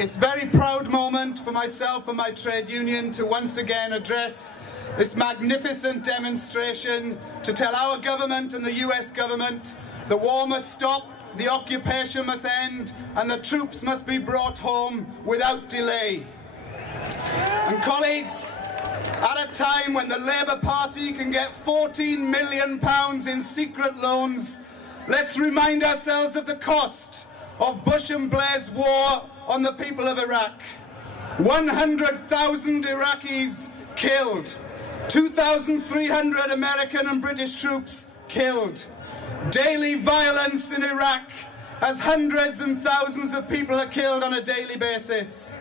It's a very proud moment for myself and my trade union to once again address this magnificent demonstration to tell our government and the US government the war must stop, the occupation must end, and the troops must be brought home without delay. And colleagues, at a time when the Labour Party can get £14 million in secret loans, let's remind ourselves of the cost of Bush and Blair's war on the people of Iraq. 100,000 Iraqis killed, 2,300 American and British troops killed. Daily violence in Iraq as hundreds and thousands of people are killed on a daily basis.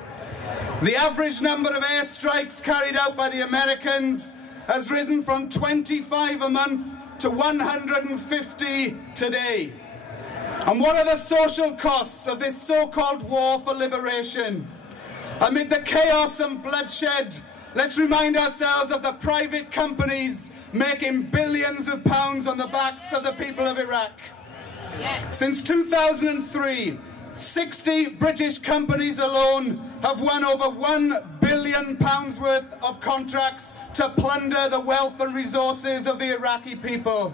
The average number of airstrikes carried out by the Americans has risen from 25 a month to 150 today. And what are the social costs of this so-called war for liberation? Amid the chaos and bloodshed, let's remind ourselves of the private companies making billions of pounds on the backs of the people of Iraq. Since 2003, 60 British companies alone have won over £1 billion worth of contracts to plunder the wealth and resources of the Iraqi people.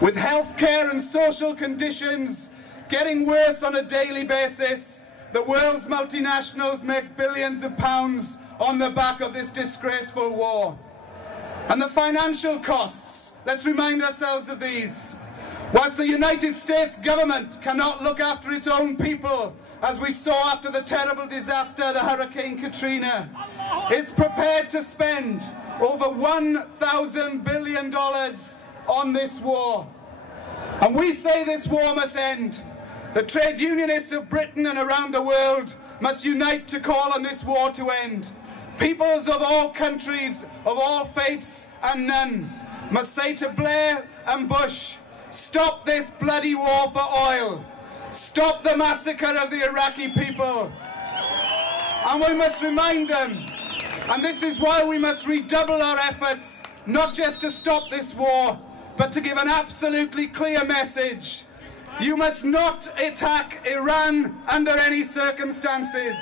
With healthcare and social conditions getting worse on a daily basis, the world's multinationals make billions of pounds on the back of this disgraceful war. And the financial costs, let's remind ourselves of these. Whilst the United States government cannot look after its own people, as we saw after the terrible disaster, the Hurricane Katrina, it's prepared to spend over $1,000 billion on this war. And we say this war must end. The trade unionists of Britain and around the world must unite to call on this war to end. Peoples of all countries, of all faiths and none, must say to Blair and Bush, stop this bloody war for oil. Stop the massacre of the Iraqi people. And we must remind them, and this is why we must redouble our efforts, not just to stop this war, but to give an absolutely clear message. You must not attack Iran under any circumstances.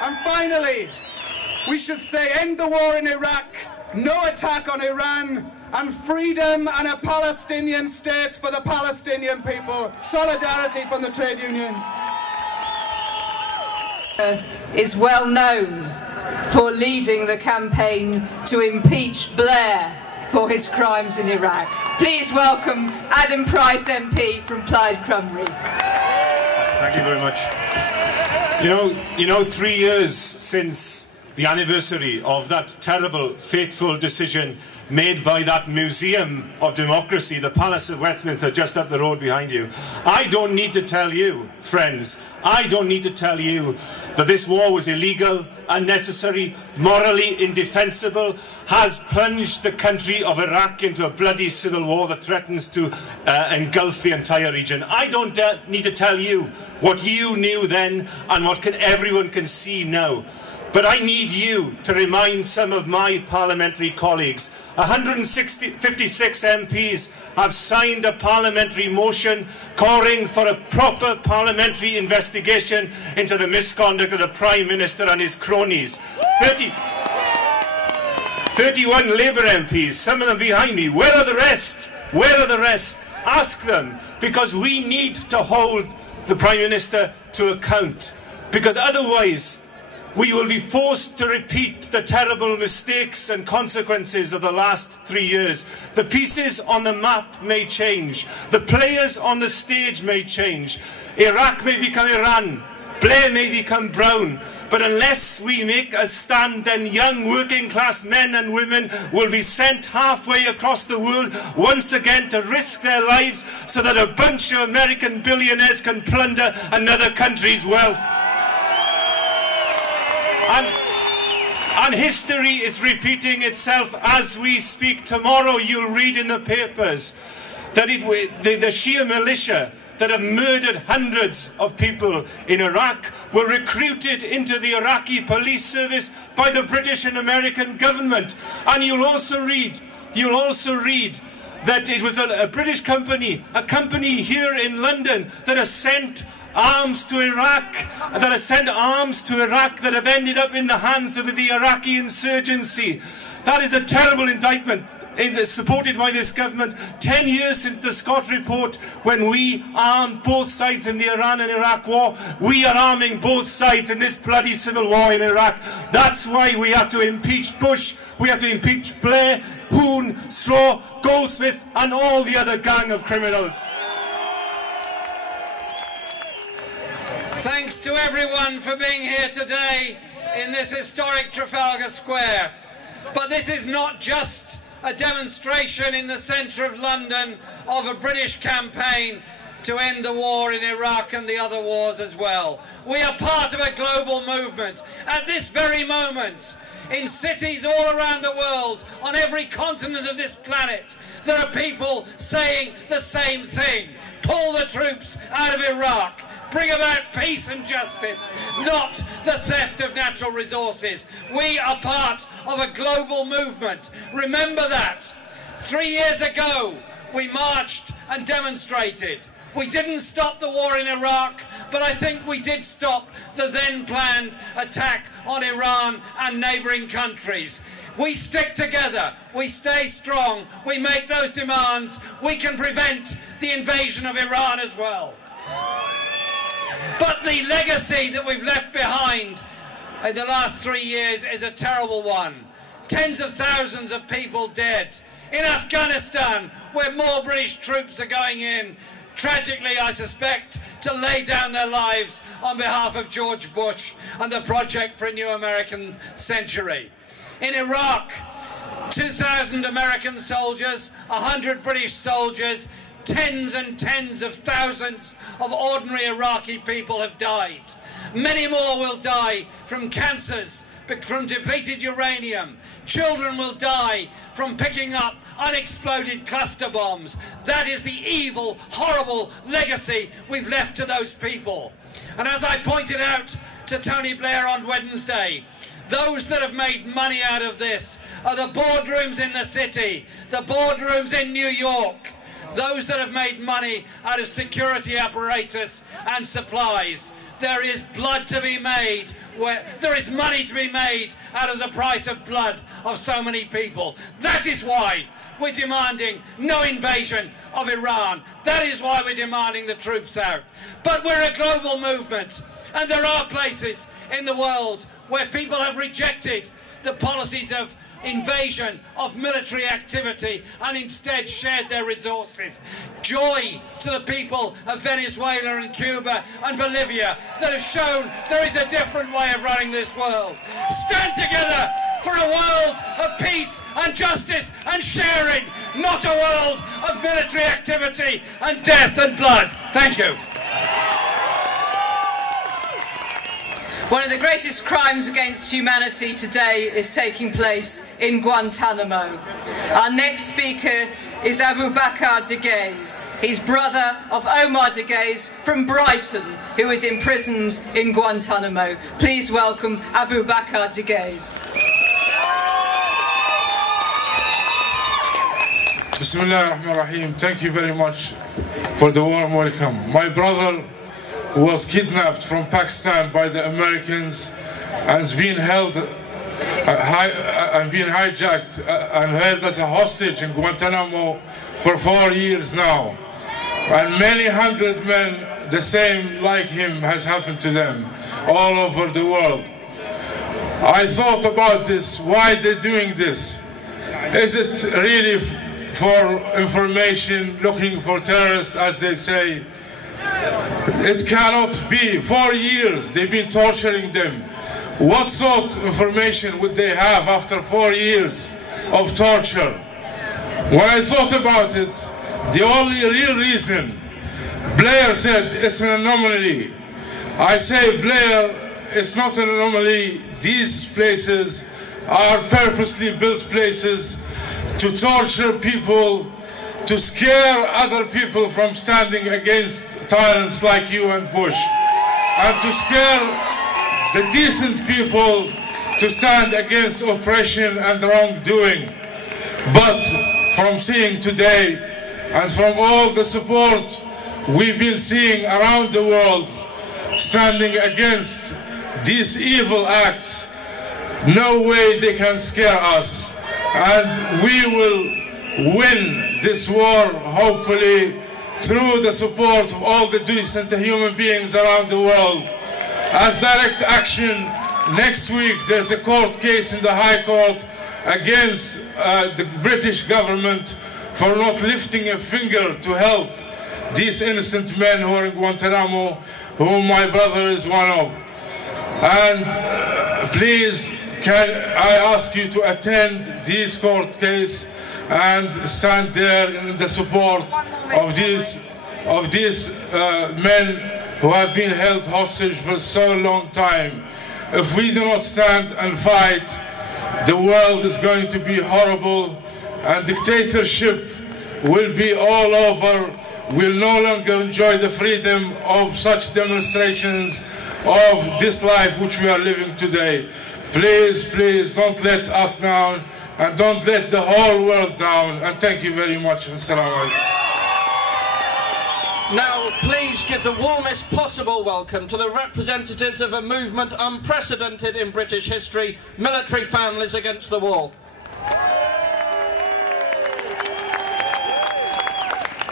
And finally, we should say end the war in Iraq, no attack on Iran, and freedom and a Palestinian state for the Palestinian people. Solidarity from the trade unions. Is well known for leading the campaign to impeach Blair for his crimes in Iraq. Please welcome Adam Price MP from Plaid Cymru. Thank you very much. You know, 3 years since the anniversary of that terrible, fateful decision made by that museum of democracy, the Palace of Westminster, just up the road behind you. I don't need to tell you, friends, I don't need to tell you that this war was illegal, unnecessary, morally indefensible, has plunged the country of Iraq into a bloody civil war that threatens to engulf the entire region. I don't need to tell you what you knew then and what everyone can see now. But I need you to remind some of my parliamentary colleagues. 156 MPs have signed a parliamentary motion calling for a proper parliamentary investigation into the misconduct of the Prime Minister and his cronies. 31 Labour MPs, some of them behind me. Where are the rest? Where are the rest? Ask them, because we need to hold the Prime Minister to account, because otherwise we will be forced to repeat the terrible mistakes and consequences of the last 3 years. The pieces on the map may change. The players on the stage may change. Iraq may become Iran. Blair may become Brown. But unless we make a stand, then young working class men and women will be sent halfway across the world once again to risk their lives so that a bunch of American billionaires can plunder another country's wealth. And history is repeating itself as we speak. Tomorrow you'll read in the papers that the Shia militia that have murdered hundreds of people in Iraq were recruited into the Iraqi police service by the British and American government. And you'll also read that it was a British company, a company here in London, that has sent arms to Iraq, that have sent arms to Iraq that have ended up in the hands of the Iraqi insurgency. That is a terrible indictment. It is supported by this government. 10 years since the Scott report, when we armed both sides in the Iran and Iraq war, we are arming both sides in this bloody civil war in Iraq. That's why we have to impeach Bush, we have to impeach Blair, Hoon, Straw, Goldsmith and all the other gang of criminals. Thanks to everyone for being here today in this historic Trafalgar Square. But this is not just a demonstration in the centre of London of a British campaign to end the war in Iraq and the other wars as well. We are part of a global movement. At this very moment, in cities all around the world, on every continent of this planet, there are people saying the same thing. Pull the troops out of Iraq. Bring about peace and justice, not the theft of natural resources. We are part of a global movement. Remember that. 3 years ago, we marched and demonstrated. We didn't stop the war in Iraq, but I think we did stop the then planned attack on Iran and neighbouring countries. We stick together, we stay strong, we make those demands, we can prevent the invasion of Iran as well. But the legacy that we've left behind in the last 3 years is a terrible one. Tens of thousands of people dead. In Afghanistan, where more British troops are going in, tragically, I suspect, to lay down their lives on behalf of George Bush and the Project for a New American Century. In Iraq, 2,000 American soldiers, 100 British soldiers, tens and tens of thousands of ordinary Iraqi people have died. Many more will die from cancers, from depleted uranium. Children will die from picking up unexploded cluster bombs. That is the evil, horrible legacy we've left to those people. And as I pointed out to Tony Blair on Wednesday, those that have made money out of this are the boardrooms in the city, the boardrooms in New York, those that have made money out of security apparatus and supplies. There is blood to be made, there is money to be made out of the price of blood of so many people. That is why we're demanding no invasion of Iran. That is why we're demanding the troops out. But we're a global movement, and there are places in the world where people have rejected the policies of invasion, of military activity, and instead shared their resources. Joy to the people of Venezuela and Cuba and Bolivia that have shown there is a different way of running this world. Stand together for a world of peace and justice and sharing, not a world of military activity and death and blood. Thank you. One of the greatest crimes against humanity today is taking place in Guantanamo. Our next speaker is Bakr Deghayes. He's brother of Omar Deghayes from Brighton, who is imprisoned in Guantanamo. Please welcome Bakr Deghayes. Bismillah ar-Rahman ar-Rahim. Thank you very much for the warm welcome. My brother was kidnapped from Pakistan by the Americans and has been held and been hijacked and held as a hostage in Guantanamo for 4 years now. And many hundred men, the same like him, has happened to them all over the world. I thought about this, why they're doing this. Is it really for information, looking for terrorists, as they say? It cannot be. 4 years they've been torturing them. What sort of information would they have after 4 years of torture? When I thought about it, the only real reason, Blair said it's an anomaly. I say, Blair, it's not an anomaly. These places are purposely built places to torture people, to scare other people from standing against tyrants like you and Bush, and to scare the decent people to stand against oppression and wrongdoing. But from seeing today and from all the support we've been seeing around the world, standing against these evil acts. No way they can scare us, and we will win this war, hopefully, through the support of all the decent human beings around the world. As direct action, next week there's a court case in the High Court against the British government for not lifting a finger to help these innocent men who are in Guantanamo, whom my brother is one of. And please, can I ask you to attend this court case and stand there in the support of these men who have been held hostage for so long time. If we do not stand and fight, the world is going to be horrible, and dictatorship will be all over. We'll no longer enjoy the freedom of such demonstrations of this life which we are living today. Please, please, don't let us down, and don't let the whole world down. And thank you very much. Assalamu alaikum. Now, please give the warmest possible welcome to the representatives of a movement unprecedented in British history, Military Families Against the War.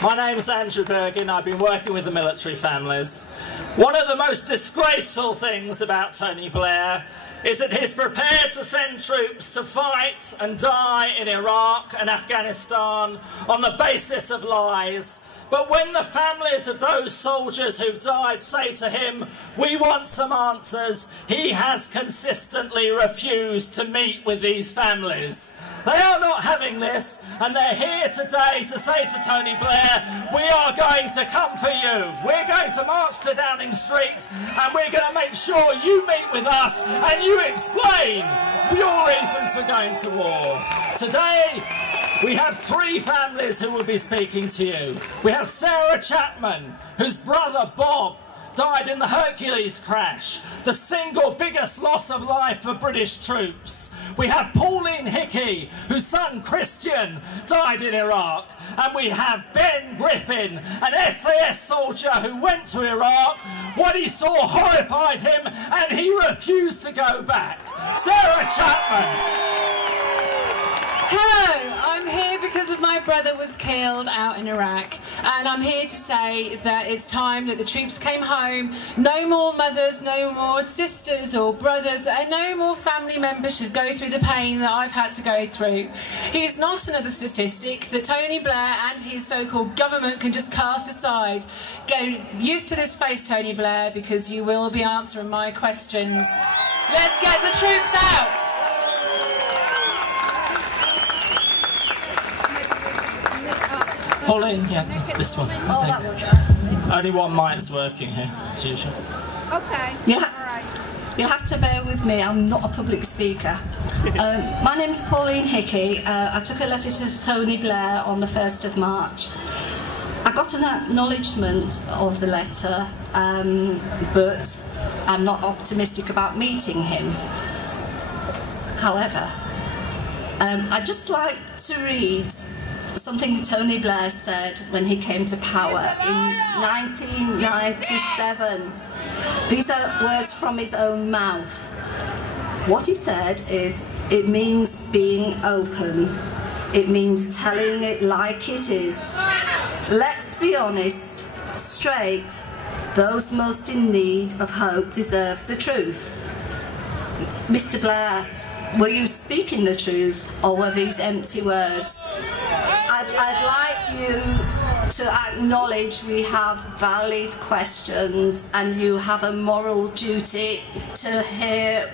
My name's Andrew Burgin. I've been working with the Military Families. One of the most disgraceful things about Tony Blair is that he's prepared to send troops to fight and die in Iraq and Afghanistan on the basis of lies. But when the families of those soldiers who've died say to him, "We want some answers," he has consistently refused to meet with these families. They are not having this, and they're here today to say to Tony Blair, "We are going to come for you. We're going to march to Downing Street, and we're going to make sure you meet with us and you explain your reasons for going to war." Today, we have three families who will be speaking to you. We have Sarah Chapman, whose brother Bob died in the Hercules crash, the single biggest loss of life for British troops. We have Pauline Hickey, whose son Christian died in Iraq. And we have Ben Griffin, an SAS soldier who went to Iraq. What he saw horrified him, and he refused to go back. Sarah Chapman. Hello, I'm here because of my brother was killed out in Iraq, and I'm here to say that it's time that the troops came home. No more mothers, no more sisters or brothers, and no more family members should go through the pain that I've had to go through. He is not another statistic that Tony Blair and his so-called government can just cast aside. Get used to this face, Tony Blair, because you will be answering my questions. Let's get the troops out! Pauline, yeah, this one. Oh, that one. Only one mic's working here, as usual. Okay. You'll have to bear with me, I'm not a public speaker. My name's Pauline Hickey. I took a letter to Tony Blair on the 1st of March. I got an acknowledgement of the letter, but I'm not optimistic about meeting him. However, I'd just like to read something Tony Blair said when he came to power in 1997. These are words from his own mouth. What he said is, it means being open. It means telling it like it is. Let's be honest, straight. Those most in need of hope deserve the truth. Mr. Blair, were you speaking the truth, or were these empty words? I'd like you to acknowledge we have valid questions, and you have a moral duty to hear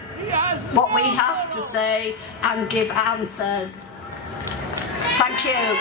what we have to say and give answers. Thank you.